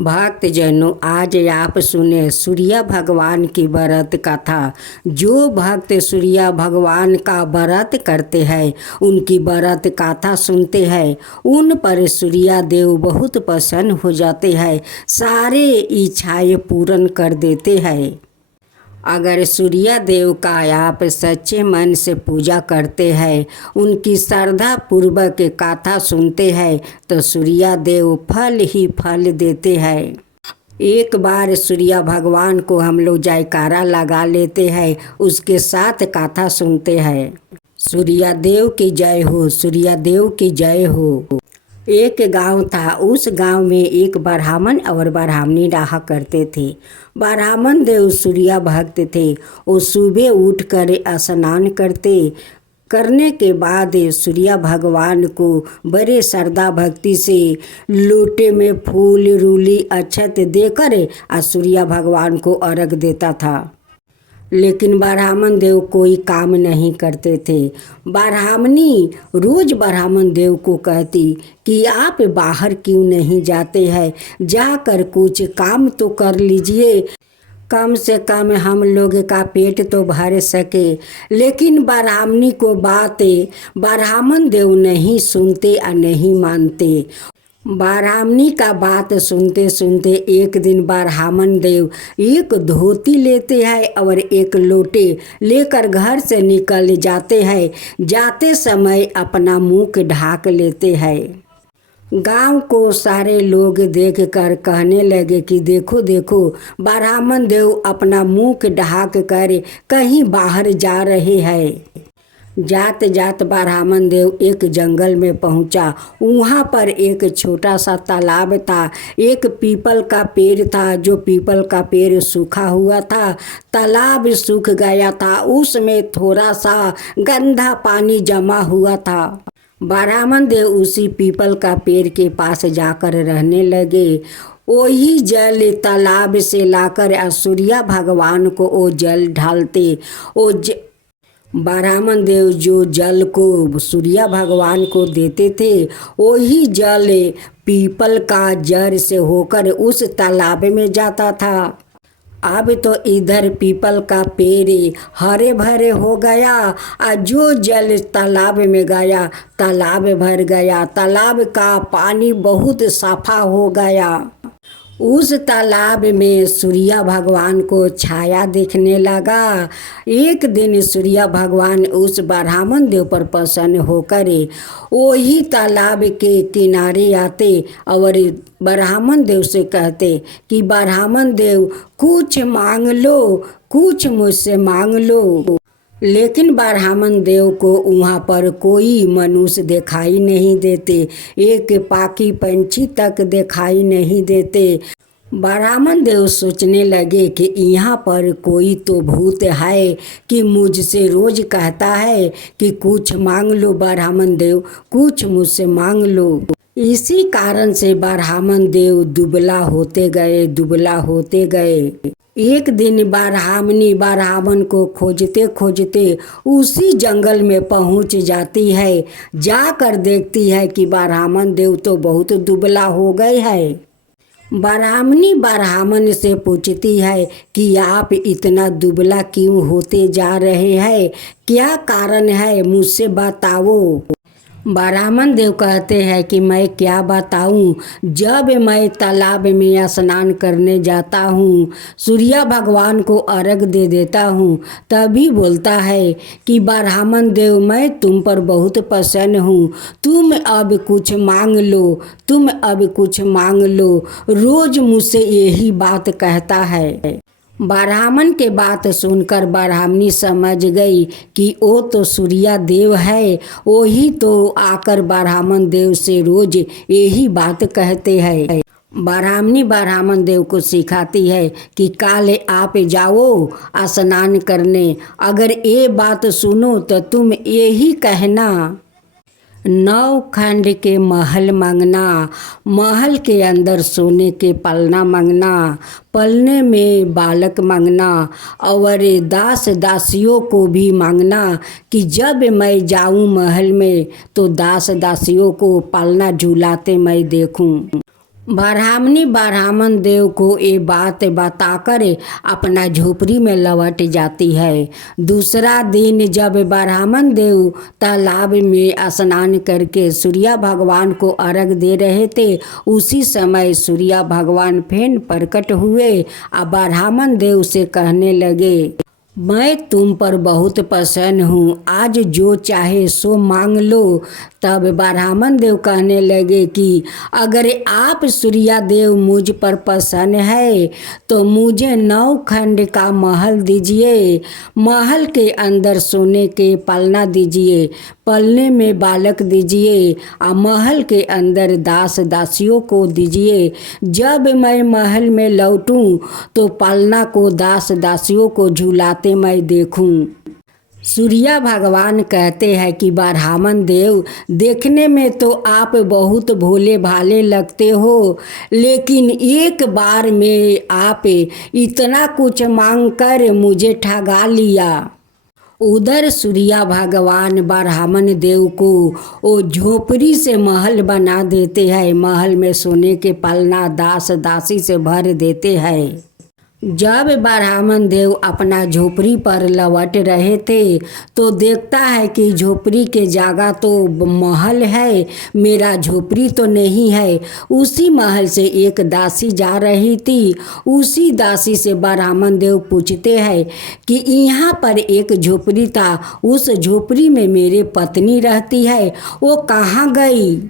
भक्तजनों, आज आप सुने सूर्य भगवान की व्रत कथा। जो भक्त सूर्य भगवान का व्रत करते हैं, उनकी व्रत कथा सुनते हैं, उन पर सूर्य देव बहुत प्रसन्न हो जाते हैं, सारे इच्छाएं पूर्ण कर देते हैं। अगर सूर्य देव का आप सच्चे मन से पूजा करते हैं, उनकी श्रद्धा पूर्वक कथा सुनते हैं, तो सूर्य देव फल ही फल देते हैं। एक बार सूर्य भगवान को हम लोग जयकारा लगा लेते हैं, उसके साथ कथा सुनते हैं। सूर्य देव की जय हो, सूर्य देव की जय हो। एक गांव था। उस गांव में एक ब्राह्मण और ब्राह्मणी रहा करते थे। ब्राह्मण देव सूर्य भक्त थे। वो सुबह उठकर स्नान करने के बाद सूर्य भगवान को बड़े श्रद्धा भक्ति से लोटे में फूल रूली अक्षत देकर सूर्य भगवान को अर्घ देता था। लेकिन ब्राह्मण देव कोई काम नहीं करते थे। ब्राह्मणी रोज ब्राह्मण देव को कहती कि आप बाहर क्यों नहीं जाते हैं, जाकर कुछ काम तो कर लीजिए, कम से कम हम लोग का पेट तो भर सके। लेकिन ब्राह्मणी को बातें ब्राह्मण देव नहीं सुनते और नहीं मानते। ब्राह्मणी का बात सुनते सुनते एक दिन ब्राह्मण देव एक धोती लेते हैं और एक लोटे लेकर घर से निकल जाते हैं। जाते समय अपना मुंह ढाक लेते हैं। गांव को सारे लोग देखकर कहने लगे कि देखो देखो, ब्राह्मण देव अपना मुंह ढाक कर कहीं बाहर जा रहे हैं। जात जात ब्राह्मण देव एक जंगल में पहुंचा। वहाँ पर एक छोटा सा तालाब था। एक पीपल का पेड़ था, जो पीपल का पेड़ सूखा हुआ था। तालाब सूख गया था, उसमें थोड़ा सा गंदा पानी जमा हुआ था। ब्राह्मण देव उसी पीपल का पेड़ के पास जाकर रहने लगे। वही जल तालाब से लाकर सूर्य भगवान को वो जल ढालते। ब्राह्मण देव जो जल को सूर्य भगवान को देते थे, वही जल पीपल का जड़ से होकर उस तालाब में जाता था। अब तो इधर पीपल का पेड़ हरे भरे हो गया और जो जल तालाब में गया, तालाब भर गया। तालाब का पानी बहुत साफा हो गया। उस तालाब में सूर्य भगवान को छाया दिखने लगा। एक दिन सूर्य भगवान उस ब्राह्मण देव पर प्रसन्न होकर वही तालाब के किनारे आते और ब्राह्मण देव से कहते कि ब्राह्मण देव कुछ मांग लो, कुछ मुझसे मांग लो। लेकिन ब्राह्मण देव को वहाँ पर कोई मनुष्य दिखाई नहीं देते, एक पाकी पंछी तक दिखाई नहीं देते। ब्राह्मण देव सोचने लगे कि यहाँ पर कोई तो भूत है कि मुझसे रोज कहता है कि कुछ मांग लो ब्राह्मण देव, कुछ मुझसे मांग लो। इसी कारण से ब्राह्मण देव दुबला होते गए, दुबला होते गए। एक दिन ब्राह्मणी ब्राह्मण को खोजते खोजते उसी जंगल में पहुंच जाती है। जाकर देखती है कि ब्राह्मण देव तो बहुत दुबला हो गए हैं। ब्राह्मणी ब्राह्मण से पूछती है कि आप इतना दुबला क्यों होते जा रहे हैं, क्या कारण है, मुझसे बताओ। ब्राह्मण देव कहते हैं कि मैं क्या बताऊं, जब मैं तालाब में स्नान करने जाता हूं, सूर्य भगवान को अर्घ दे देता हूं, तभी बोलता है कि ब्राह्मण देव मैं तुम पर बहुत प्रसन्न हूं, तुम अब कुछ मांग लो, तुम अब कुछ मांग लो। रोज मुझसे यही बात कहता है। ब्राह्मण के बात सुनकर ब्राह्मणी समझ गई कि वो तो सूर्य देव है, वही तो आकर ब्राह्मण देव से रोज यही बात कहते हैं। ब्राह्मणी ब्राह्मण देव को सिखाती है कि काले आप जाओ स्नान करने, अगर ये बात सुनो तो तुम यही कहना, 9 खंड के महल मांगना, महल के अंदर सोने के पलना मांगना, पलने में बालक मांगना और दास दासियों को भी मांगना कि जब मैं जाऊं महल में तो दास दासियों को पलना झूलाते मैं देखूं। ब्राह्मणी ब्राह्मण देव को ये बात बताकर अपना झोपड़ी में लौट जाती है। दूसरा दिन जब ब्राह्मण देव तालाब में स्नान करके सूर्य भगवान को अर्घ दे रहे थे, उसी समय सूर्य भगवान फिर प्रकट हुए और ब्राह्मण देव से कहने लगे, मैं तुम पर बहुत प्रसन्न हूँ, आज जो चाहे सो मांग लो। तब ब्राह्मण देव कहने लगे कि अगर आप सूर्या देव मुझ पर प्रसन्न है तो मुझे 9 खंड का महल दीजिए, महल के अंदर सोने के पालना दीजिए, पलने में बालक दीजिए और महल के अंदर दास दासियों को दीजिए। जब मैं महल में लौटूं तो पालना को दास दासियों को झुलाते मैं देखूं। सूर्य भगवान कहते हैं कि ब्राह्मण देव, देखने में तो आप बहुत भोले भाले लगते हो, लेकिन एक बार में आप इतना कुछ मांगकर मुझे ठगा लिया। उधर सूर्य भगवान ब्राह्मण देव को वो झोपड़ी से महल बना देते हैं, महल में सोने के पालना दास दासी से भर देते हैं। जब ब्राह्मण देव अपना झोपड़ी पर लौट रहे थे तो देखता है कि झोपड़ी के जगह तो महल है, मेरा झोपड़ी तो नहीं है। उसी महल से एक दासी जा रही थी। उसी दासी से ब्राह्मण देव पूछते हैं कि यहाँ पर एक झोपड़ी था, उस झोपड़ी में मेरे पत्नी रहती है, वो कहाँ गई।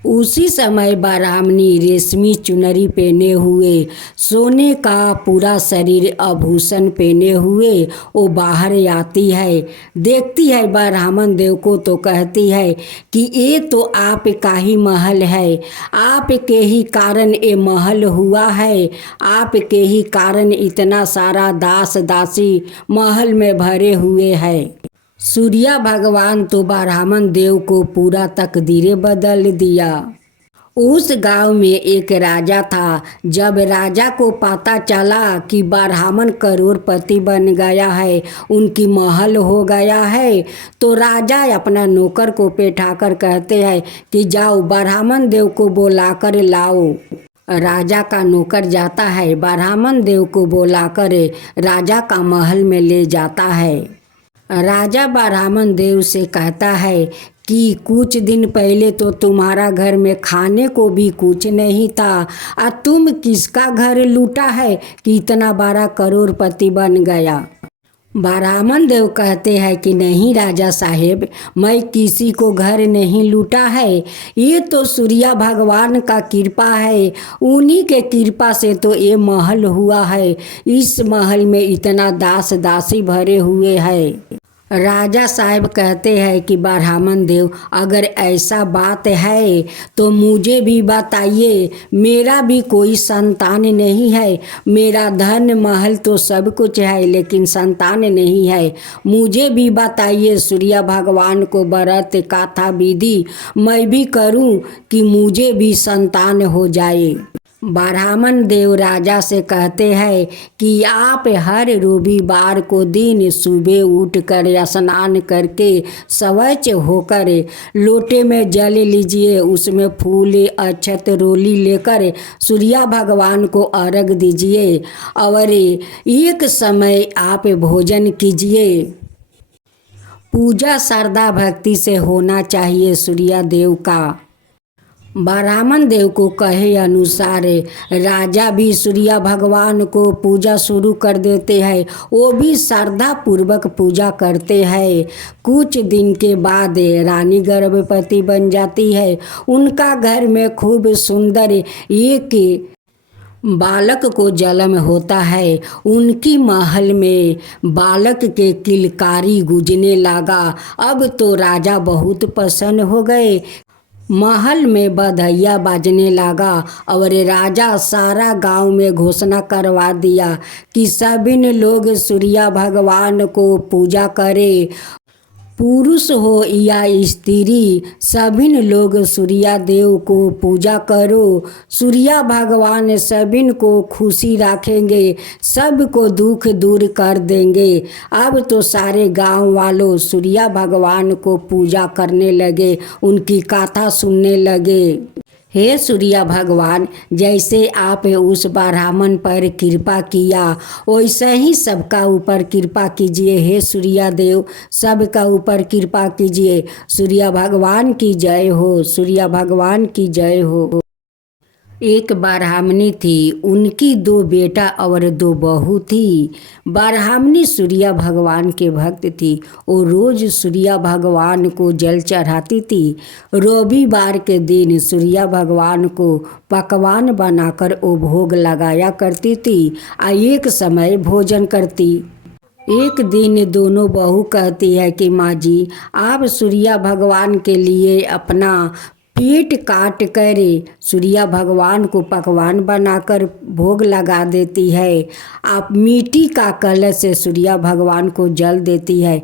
उसी समय ब्राह्मणी रेशमी चुनरी पहने हुए, सोने का पूरा शरीर आभूषण पहने हुए वो बाहर आती है। देखती है ब्राह्मण देव को तो कहती है कि ये तो आपका ही महल है, आपके ही कारण ये महल हुआ है, आपके ही कारण इतना सारा दास दासी महल में भरे हुए हैं। सूर्य भगवान तो ब्राह्मण देव को पूरा तकदीरें बदल दिया। उस गांव में एक राजा था। जब राजा को पता चला कि ब्राह्मण करोड़पति बन गया है, उनकी महल हो गया है, तो राजा अपना नौकर को बैठाकर कहते हैं कि जाओ ब्राह्मण देव को बुलाकर लाओ। राजा का नौकर जाता है, ब्राह्मण देव को बुलाकर राजा का महल में ले जाता है। राजा ब्राह्मण देव से कहता है कि कुछ दिन पहले तो तुम्हारा घर में खाने को भी कुछ नहीं था, और तुम किसका घर लूटा है कि इतना बड़ा करोड़पति बन गया। ब्राह्मण देव कहते हैं कि नहीं राजा साहेब, मैं किसी को घर नहीं लूटा है, ये तो सूर्य भगवान का कृपा है, उन्हीं के कृपा से तो ये महल हुआ है। इस महल में इतना दास दासी भरे हुए हैं। राजा साहब कहते हैं कि ब्राह्मण देव, अगर ऐसा बात है तो मुझे भी बताइए, मेरा भी कोई संतान नहीं है, मेरा धन महल तो सब कुछ है लेकिन संतान नहीं है, मुझे भी बताइए। सूर्य भगवान को व्रत कथा विधि मैं भी करूं कि मुझे भी संतान हो जाए। ब्राह्मण देव राजा से कहते हैं कि आप हर रविवार को दिन सुबह उठकर स्नान करके स्वच्छ होकर लोटे में जल लीजिए, उसमें फूल अक्षत रोली लेकर सूर्य भगवान को अर्घ दीजिए और एक समय आप भोजन कीजिए। पूजा श्रद्धा भक्ति से होना चाहिए सूर्य देव का। ब्राह्मण देव को कहे अनुसार राजा भी सूर्य भगवान को पूजा शुरू कर देते हैं। वो भी श्रद्धा पूर्वक पूजा करते हैं। कुछ दिन के बाद रानी गर्भवती बन जाती है। उनका घर में खूब सुंदर एक बालक को जन्म होता है। उनकी महल में बालक के किलकारी गूंजने लगा। अब तो राजा बहुत प्रसन्न हो गए। महल में बधैया बाजने लगा और राजा सारा गांव में घोषणा करवा दिया कि सभी लोग सूर्य भगवान को पूजा करें। पुरुष हो या स्त्री, सभी लोग सूर्य देव को पूजा करो। सूर्य भगवान सभी को खुशी रखेंगे, सबको दुख दूर कर देंगे। अब तो सारे गांव वालों सूर्य भगवान को पूजा करने लगे, उनकी कथा सुनने लगे। हे सूर्य भगवान, जैसे आप उस ब्राह्मण पर कृपा किया वैसे ही सबका ऊपर कृपा कीजिए। हे सूर्य देव, सबका ऊपर कृपा कीजिए। सूर्य भगवान की जय हो, सूर्य भगवान की जय हो। एक ब्राह्मणी थी, उनकी 2 बेटा और 2 बहू थी। ब्राह्मणी सूर्य भगवान के भक्त थी। वो रोज सूर्य भगवान को जल चढ़ाती थी। रविवार के दिन सूर्य भगवान को पकवान बनाकर वो भोग लगाया करती थी और एक समय भोजन करती। एक दिन दोनों बहू कहती है कि माँ जी, आप सूर्य भगवान के लिए अपना पेट काट कर सूर्य भगवान को पकवान बनाकर भोग लगा देती है। आप मिट्टी का कलश से सूर्य भगवान को जल देती है।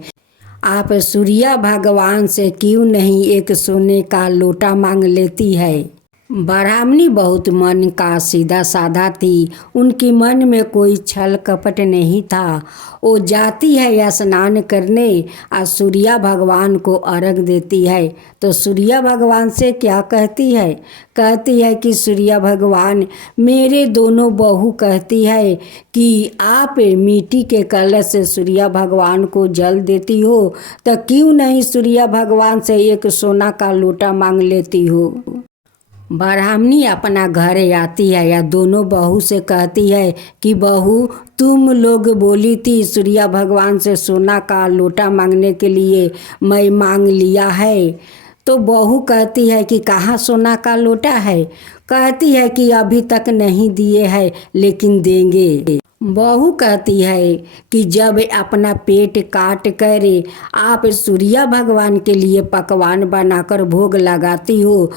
आप सूर्य भगवान से क्यों नहीं एक सोने का लोटा मांग लेती है। ब्राह्मणी बहुत मन का सीधा साधा थी। उनके मन में कोई छल कपट नहीं था। वो जाती है स्नान करने और सूर्य भगवान को अर्घ देती है। तो सूर्य भगवान से क्या कहती है? कहती है कि सूर्य भगवान, मेरे दोनों बहू कहती है कि आप मिट्टी के कलश से सूर्य भगवान को जल देती हो, तो क्यों नहीं सूर्य भगवान से एक सोना का लोटा मांग लेती हो। ब्राह्मणी अपना घर आती है या दोनों बहू से कहती है कि बहू, तुम लोग बोली थी सूर्य भगवान से सोना का लोटा मांगने के लिए, मैं मांग लिया है। तो बहू कहती है कि कहाँ सोना का लोटा है। कहती है कि अभी तक नहीं दिए हैं, लेकिन देंगे। बहू कहती है कि जब अपना पेट काट कर आप सूर्य भगवान के लिए पकवान बनाकर भोग लगाती हो,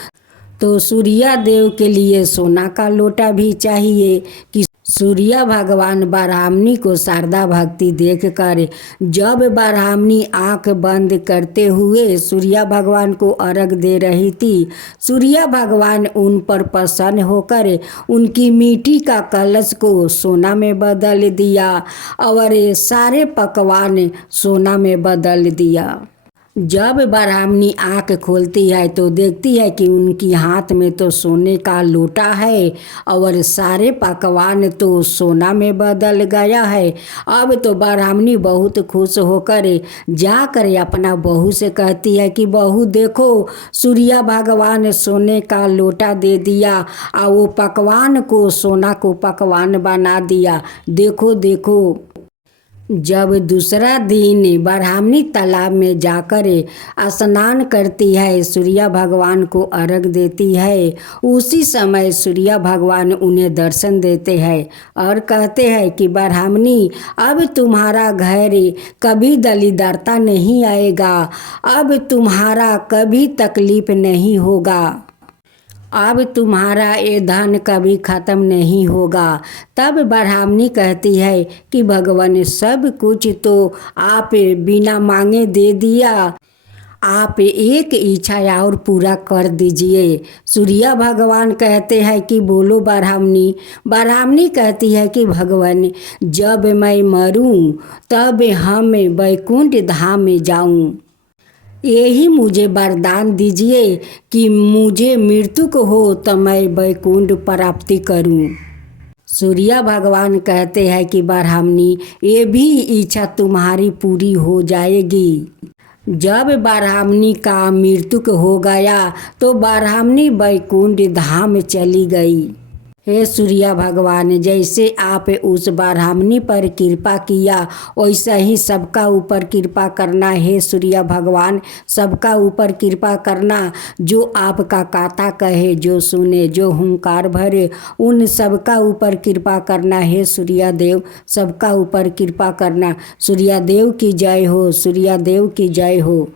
तो सूर्य देव के लिए सोना का लोटा भी चाहिए। कि सूर्य भगवान ब्राह्मणी को शारदा भक्ति देखकर जब ब्राह्मणी आंख बंद करते हुए सूर्य भगवान को अर्घ दे रही थी, सूर्य भगवान उन पर प्रसन्न होकर उनकी मिट्टी का कलश को सोना में बदल दिया और सारे पकवान सोना में बदल दिया। जब ब्राह्मणी आँख खोलती है तो देखती है कि उनकी हाथ में तो सोने का लोटा है और सारे पकवान तो सोना में बदल गया है। अब तो ब्राह्मणी बहुत खुश होकर जाकर अपना बहू से कहती है कि बहू देखो, सूर्य भगवान सोने का लोटा दे दिया और वो पकवान को सोना को पकवान बना दिया, देखो देखो। जब दूसरा दिन ब्राह्मणी तालाब में जाकर स्नान करती है, सूर्य भगवान को अर्घ देती है, उसी समय सूर्य भगवान उन्हें दर्शन देते हैं और कहते हैं कि ब्राह्मणी, अब तुम्हारा घर कभी दलिद्रता नहीं आएगा, अब तुम्हारा कभी तकलीफ नहीं होगा, अब तुम्हारा ये धन कभी ख़त्म नहीं होगा। तब ब्राह्मणी कहती है कि भगवान, सब कुछ तो आप बिना मांगे दे दिया, आप एक इच्छा और पूरा कर दीजिए। सूर्य भगवान कहते हैं कि बोलो ब्राह्मणी। ब्राह्मणी कहती है कि भगवान, जब मैं मरूं तब हम वैकुंठ धाम में जाऊं, यही मुझे वरदान दीजिए कि मुझे मृत्यु को हो तो मैं वैकुंठ प्राप्ति करूं। सूर्य भगवान कहते हैं कि ब्राह्मणी, ये भी इच्छा तुम्हारी पूरी हो जाएगी। जब ब्राह्मणी का मृत्यु हो गया तो ब्राह्मणी वैकुंठ धाम चली गई। हे सूर्य भगवान, जैसे आप उस ब्राह्मणी पर कृपा किया वैसा ही सबका ऊपर कृपा करना। हे सूर्य भगवान, सबका ऊपर कृपा करना। जो आपका कथा कहे, जो सुने, जो हुंकार भरे, उन सबका ऊपर कृपा करना। हे सूर्य देव, सबका ऊपर कृपा करना। सूर्य देव की जय हो, सूर्य देव की जय हो।